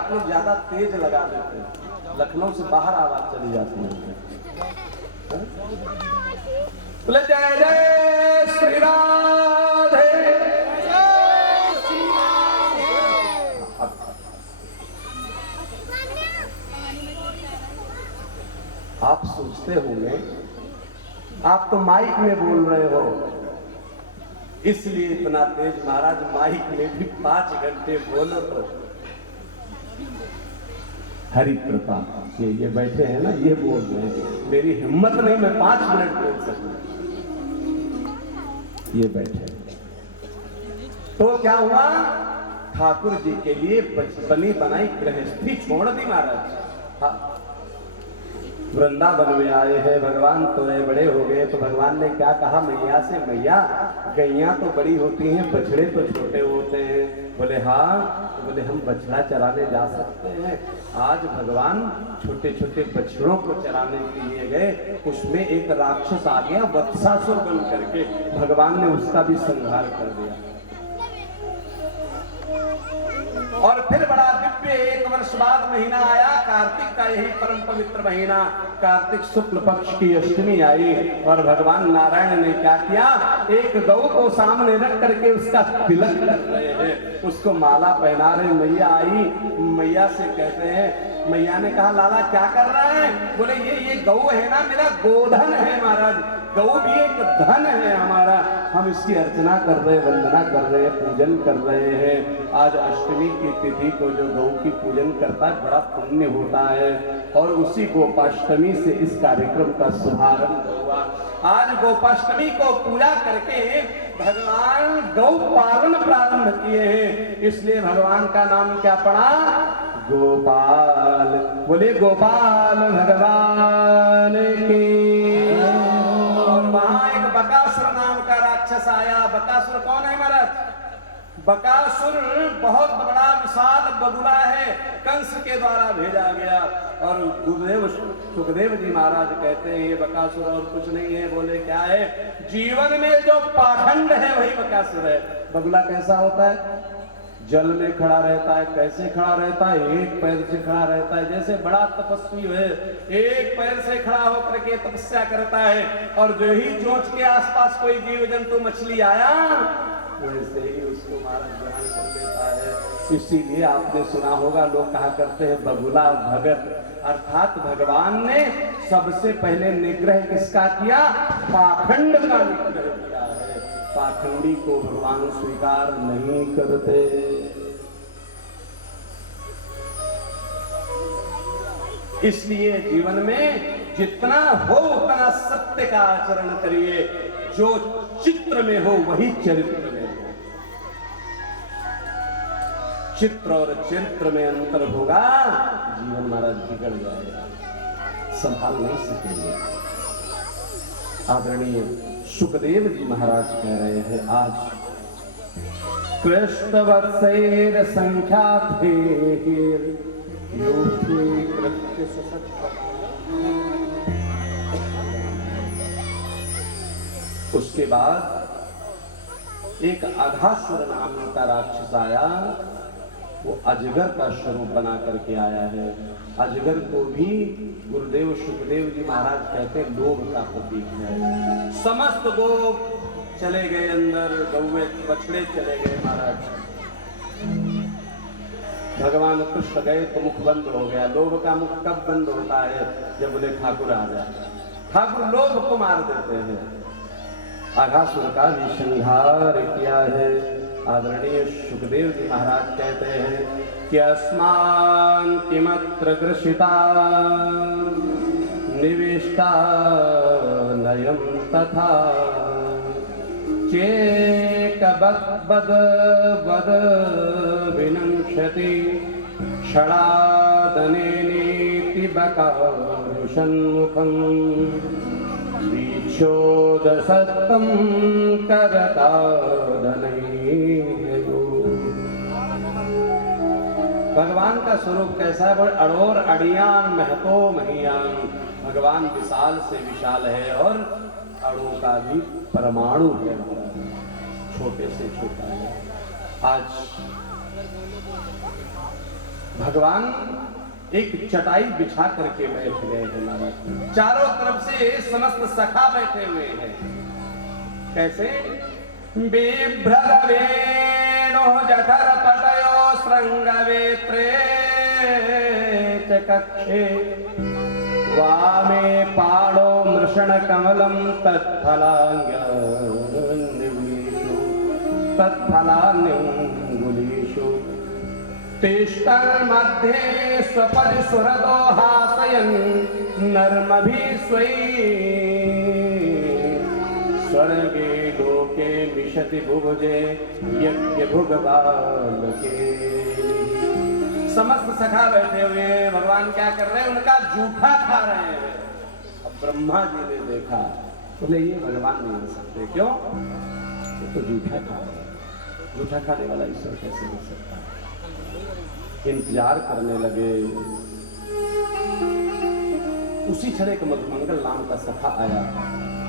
आप लोग ज्यादा तेज लगा देते हैं, लखनऊ से बाहर आवाज चली जाती है। बोले जय जय श्री राधे। आप सोचते होंगे आप तो माइक में बोल रहे हो इसलिए इतना तेज। महाराज माइक में भी 5 घंटे बोलो तो हरि कृपा। ये बैठे हैं ना, ये बोल रहे हैं, मेरी हिम्मत नहीं मैं 5 मिनट बोल सकूं। ये बैठे तो क्या हुआ, ठाकुर जी के लिए बनी बनाई गृहस्थी छोड़ दी महाराज। हाँ, वृंदावन में आए हैं भगवान, थोड़े बड़े हो गए तो भगवान ने क्या कहा मैया से, मैया गैया तो बड़ी होती हैं, बछड़े तो छोटे होते हैं। बोले हाँ, तो बोले हम बछड़ा चराने जा सकते हैं। आज भगवान छोटे छोटे बछड़ों को चराने के लिए गए, उसमें एक राक्षस आ गया वत्सासुर बन करके, भगवान ने उसका भी संहार कर दिया। और फिर बड़ा दिव्य 1 वर्ष बाद महीना आया, कार्तिक का यही परम पवित्र महीना, कार्तिक शुक्ल पक्ष की अष्टमी आई और भगवान नारायण ने क्या किया, एक गौ को सामने रख करके उसका तिलक कर रहे हैं, उसको माला पहना रहे। मैया आई, मैया से कहते हैं, मैया ने कहा लाला क्या कर रहा है? बोले ये गौ है ना, मेरा गोधन है महाराज, गौ भी एक धन है हमारा, हम इसकी अर्चना कर रहे हैं, वंदना कर रहे हैं, पूजन कर रहे हैं। आज अष्टमी की तिथि को जो गौ की पूजन करता है बड़ा पुण्य होता है, और उसी गोपाष्टमी से इस कार्यक्रम का शुभारंभ हुआ। आज गोपाष्टमी को पूजा करके भगवान गौ पालन प्रारंभ किए हैं, इसलिए भगवान का नाम क्या पड़ा, गोपाल। बोले गोपाल भगवान की। और वहां एक बकासुर नाम का राक्षस आया। बकासुर कौन है महाराज? बकासुर बहुत बड़ा विशाल बगुला है, कंस के द्वारा भेजा गया। और गुरुदेव सुखदेव जी महाराज कहते हैं ये बकासुर और कुछ नहीं है। बोले क्या है? जीवन में जो पाखंड है वही बकासुर है। बगुला कैसा होता है? जल में खड़ा रहता है। कैसे खड़ा रहता है? एक पैर से खड़ा रहता है। जैसे बड़ा तपस्वी है, एक पैर से खड़ा होकर के तपस्या करता है, और जो ही चोंच के आसपास कोई जीव जंतु मछली आया वैसे ही उसको महाराज ग्रहण कर लेता है। इसीलिए आपने सुना होगा लोग कहा करते हैं बगुला भगत, अर्थात भगवान ने सबसे पहले निग्रह किसका किया? पाखंड का निग्रह किया है। पाखंडी को भगवान स्वीकार नहीं करते। इसलिए जीवन में जितना हो उतना सत्य का आचरण करिए, जो चित्र में हो वही चरित्र में हो। चित्र और चरित्र में अंतर होगा, जीवन महाराज बिगड़ जाएगा, संभाल नहीं सकेंगे। आदरणीय सुखदेव जी महाराज कह रहे हैं, आज कृष्णवर्षेर संख्या उसके बाद एक अघासुर नाम का राक्षस आया, वो अजगर का स्वरूप बना करके आया है। अजगर को भी गुरुदेव सुखदेव जी महाराज कहते हैं लोभ का प्रतीक है। समस्त गोप चले गए अंदर, गौवे बछड़े चले गए महाराज। भगवान कृष्ण गए तो मुख बंद हो गया। लोभ का मुख कब बंद होता है? जब बोले ठाकुर आ जाए। ठाकुर लोभ को मार देते हैं। अघासुर का भी संहार किया है। आदरणीय सुखदेव जी महाराज कहते हैं कि अस्मान किमत्र ग्रसिता निविष्टा नयम तथा चेकबद वद विनंक्षति षडादनेनीति बकारुषन्मुखम् वीक्षोदसत्तं करतादनैर्यो। भगवान का स्वरूप कैसा है? बड़े अड़ोर अड़ियान महतो महियान। भगवान विशाल से विशाल है और अणु का भी परमाणु है, छोटे से छोटा है। आज भगवान एक चटाई बिछा करके बैठ गए हैं महाराज। चारों तरफ से समस्त सखा बैठे हुए हैं। कैसे? बिभ्रवेणो जठर पटयो श्रृंगवेत्रे च कक्षे वामे पाणो मृषण कमलम तत्फलान्युलीषु तिष्ठन्मध्ये स्वपरिसुरदो हासयन् नर्मभिस्वै स्वर्गे लोके मिषति भुभुजे यज्ञ भुगबालके। समस्त सखा बैठे हुए भगवान क्या कर रहे हैं? उनका जूठा खा रहे हैं। अब ब्रह्मा जी ने देखा, बोले ये भगवान नहीं हो सकते। क्यों? तो जूठा खा रहे हैं। जूठा खाने वाला ईश्वर कैसे हो सकता है? इंतजार करने लगे। उसी क्षण एक मधुमंगल नाम का सखा आया।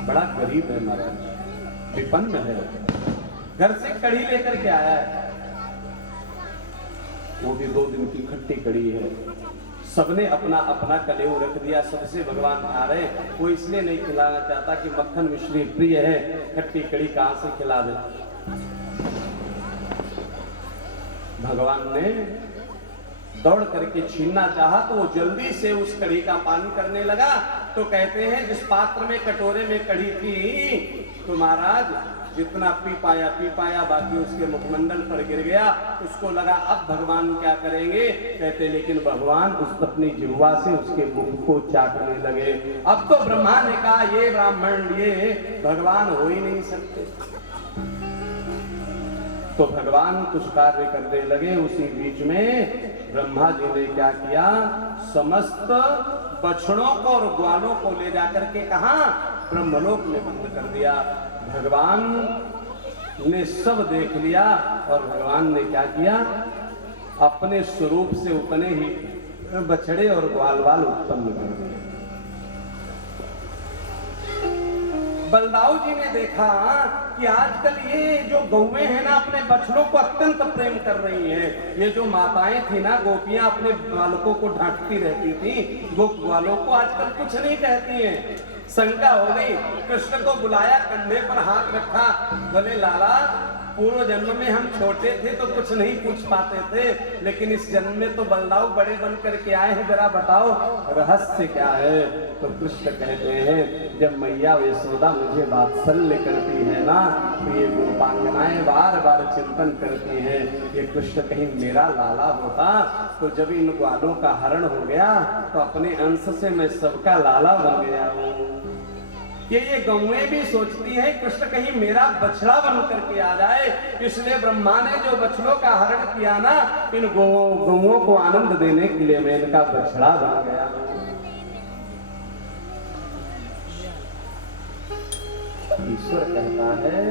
बड़ा गरीब है महाराज, विपन्न है, घर से कढ़ी लेकर के आया है। वो भी 2 दिन की खट्टी कड़ी है। सबने अपना अपना कलेऊ रख दिया, सबसे भगवान खा रहे। वो इसलिए नहीं खिलाना चाहता कि मक्खन मिश्री प्रिय है, खट्टी कड़ी कहां से खिला दे। भगवान ने दौड़ करके छीनना चाहा तो वो जल्दी से उस कड़ी का पानी करने लगा। तो कहते हैं जिस पात्र में कटोरे में कड़ी थी, तो महाराज जितना पी पाया, बाकी उसके मुखमंडल पर गिर गया। उसको लगा अब भगवान क्या करेंगे। कहते लेकिन भगवान उस अपनी जिह्वा से उसके मुख को चाटने लगे। अब तो ब्रह्मा ने कहा ये ब्राह्मण ये भगवान हो ही नहीं सकते। तो भगवान कुछ कार्य करने लगे। उसी बीच में ब्रह्मा जी ने क्या किया, समस्त बछड़ों को और ग्वालों को ले जाकर के कहा ब्रह्मलोक में बंद कर दिया। भगवान ने सब देख लिया और भगवान ने क्या किया, अपने स्वरूप से उतने ही बछड़े और ग्वाल वाल उत्पन्न कर दिए। बलदाऊ जी ने देखा कि आजकल ये जो गौएं हैं ना अपने बछड़ों को अत्यंत प्रेम कर रही हैं। ये जो माताएं थी ना गोपियां अपने बालकों को डांटती रहती थी, गोप ग्वालों को आजकल कुछ नहीं कहती हैं। शंका हो गई, कृष्ण को बुलाया, कंधे पर हाथ रखा, बोले लाला पूर्व जन्म में हम छोटे थे तो कुछ नहीं पूछ पाते थे, लेकिन इस जन्म में तो बलदाऊ बड़े बन करके आए हैं, जरा बताओ रहस्य क्या है। तो कृष्ण कहते हैं जब मैया यशोदा मुझे वात्सल्य करती है ना तो ये गोपांगनाएं बार बार चिंतन करती हैं ये कृष्ण कहीं मेरा लाला होता तो जब इन ग्वालों का हरण हो गया तो अपने अंश से मैं सबका लाला बन गया हूँ। ये गौएं भी सोचती हैं कृष्ण कहीं मेरा बछड़ा बन करके आ जाए, इसलिए ब्रह्मा ने जो बछड़ों का हरण किया ना इन गौओं को आनंद देने के लिए मैं इनका बछड़ा बन गया। ईश्वर कहता है